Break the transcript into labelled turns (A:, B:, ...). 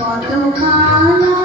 A: কতখানা